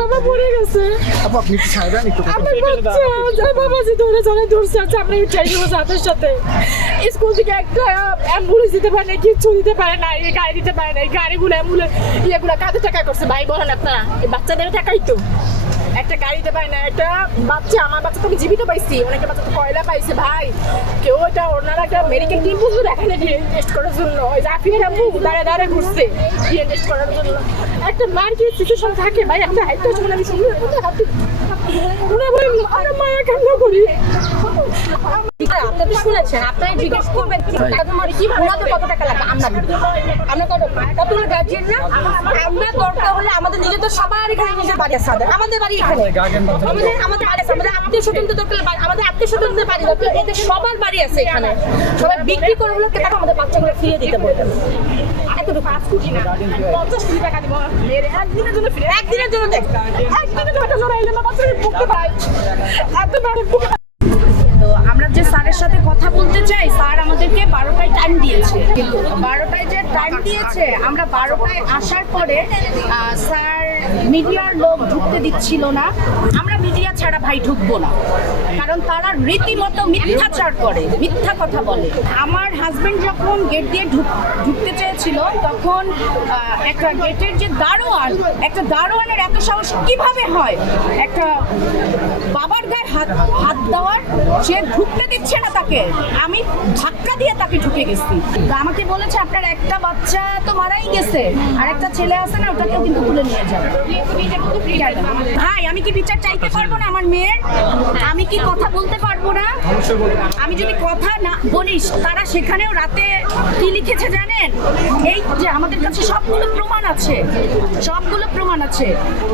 বাবা পড়ে সাথে স্কুল থেকে একটা অ্যাম্বুলেন্স দিতে পারে না কিচ্ছু দিতে পারে না গাড়ি দিতে পারে না এই গাড়িগুলো অ্যাম্বুলেন্স ইয়েগুলো কাদের টাকা করছে ভাই বলেন আপনারা বাচ্চাদের টাকাই তো একটা গাড়িতে পায় না, একটা বাচ্চা, আমার বাচ্চা তো আমি জীবিত পাইছি অনেকে বাচ্চা তো কয়লা পাইছে ভাই। কেউ এটা ওনারা একটা মেডিকেল টিম বুঝলো এখানে টেস্ট করার জন্য। ওই জাফির আম্মু দাঁড়ে দাঁড়ে ঘুরছে ডিএনএ টেস্ট করার জন্য। একটা মার্কেট সিচুয়েশন থাকে ভাই, আমরা হাইট তো মানে আমি শুনলে হাতে আমরা মায়া কান্না করি? আপনি শুনেছেন আপনারা জিজ্ঞেস করবেন কি কি ওনাদের কত টাকা লাগবে আমরা আমরা কত? কতগুলো গার্জিয়ান না? আমরা দরকার হলে আমাদের নিজেদের সবার এখানে নিজের বাড়ি আছে আমাদের বাড়ি এখানে। আমাদের আমাদের বাড়ি আছে আমাদের আত্মীয় স্বজনদের দরকার বাড়ি- আমাদের আত্মীয় স্বজনদের বাড়ি দরকার এদের সবার বাড়ি আছে এখানে। সবাই বিক্রি করে হলো টাকা আমাদের বাচ্চাগুলো ফিরিয়ে দিতে বলবেন এতটুকু। পাঁচ কোটি না পঞ্চাশ কোটি টাকা দিব। একদিনের জন্য ফিরে একদিনের জন্য দেখ। একদিনের জন্য আমার যে স্যারের সাথে কথা বলতে চাই, স্যার আমাদেরকে বারোটায় টাইম দিয়েছে। বারোটায় যে টাইম দিয়েছে, আমরা বারোটায় আসার পরে স্যার মিডিয়ার লোক ঢুকতে দিচ্ছিল না। আমরা মিডিয়া ছাড়া ভাই ঢুকবো না। কারণ তারা রীতিমতো মিথ্যাচার করে, মিথ্যা কথা বলে। আমার হাজবেন্ড যখন গেট দিয়ে ঢুক- ঢুকতে চেয়েছিল তখন একটা গেটের যে দারোয়ান, একটা দারোয়ানের এত সাহস কীভাবে হয়? একটা বাবার গায়ে হাত হাত দেওয়ার, সে ঢুকতে দিচ্ছে না তাকে। আমি ধাক্কা দিয়ে তাকে ঢুকে গেছি। আমাকে বলেছে, আপনার একটা বাচ্চা তো মারাই গেছে, আর একটা ছেলে আছে না, ওটাকেও কিন্তু তুলে নিয়ে যাবে ভাই, আমি কি বিচার চাইতে পারব না আমার মেয়ের? আমি কি কথা বলতে পারব না? আমি যদি কথা না বলিস, তারা সেখানেও রাতে কি লিখেছে জানেন? এই যে আমাদের কাছে সবগুলো প্রমাণ আছে সবগুলো প্রমাণ আছে।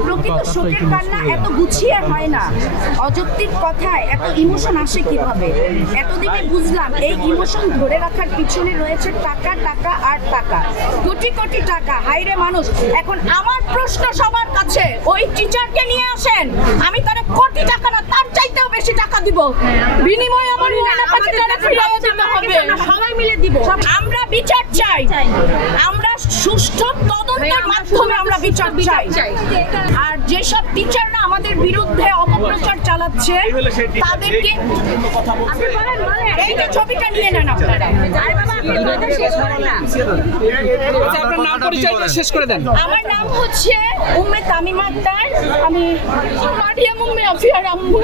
প্রকৃত শোকের কান্না এত গুছিয়ে হয় না। অযৌক্তিক কথায় এত ইমোশন আসে কীভাবে? এতদিনে বুঝলাম এই ইমোশন ধরে রাখার পিছনে রয়েছে টাকা টাকা আর টাকা। কোটি কোটি টাকা। হাইরে মানুষ এখন আমার প্রশ্ন সবার কাছে ওই টিচারকে নিয়ে আসেন। আমি তারা কোটি টাকা না তার চাইতেও বেশি টাকা দিব। বিনিময়ে আমার মনে কাছে টাকা ফিরিয়ে দিতে হবে। সবাই মিলে দিব। আমরা বিচার চাই। আমরা সুষ্ঠু তদন্তের মাধ্যমে আমরা বিচার চাই। আর যেসব টিচাররা আমাদের বিরুদ্ধে অপপ্রচার চালাচ্ছে তাদেরকে। এই যে ছবিটা নিয়ে নেন আপনারা। আপনার নাম পরিচয়টা শেষ করে দেন। আমার নাম হচ্ছে উম্মে তামিমা আক্তার। আমি মারিয়াম উম্মে আফিয়ার আম্মু।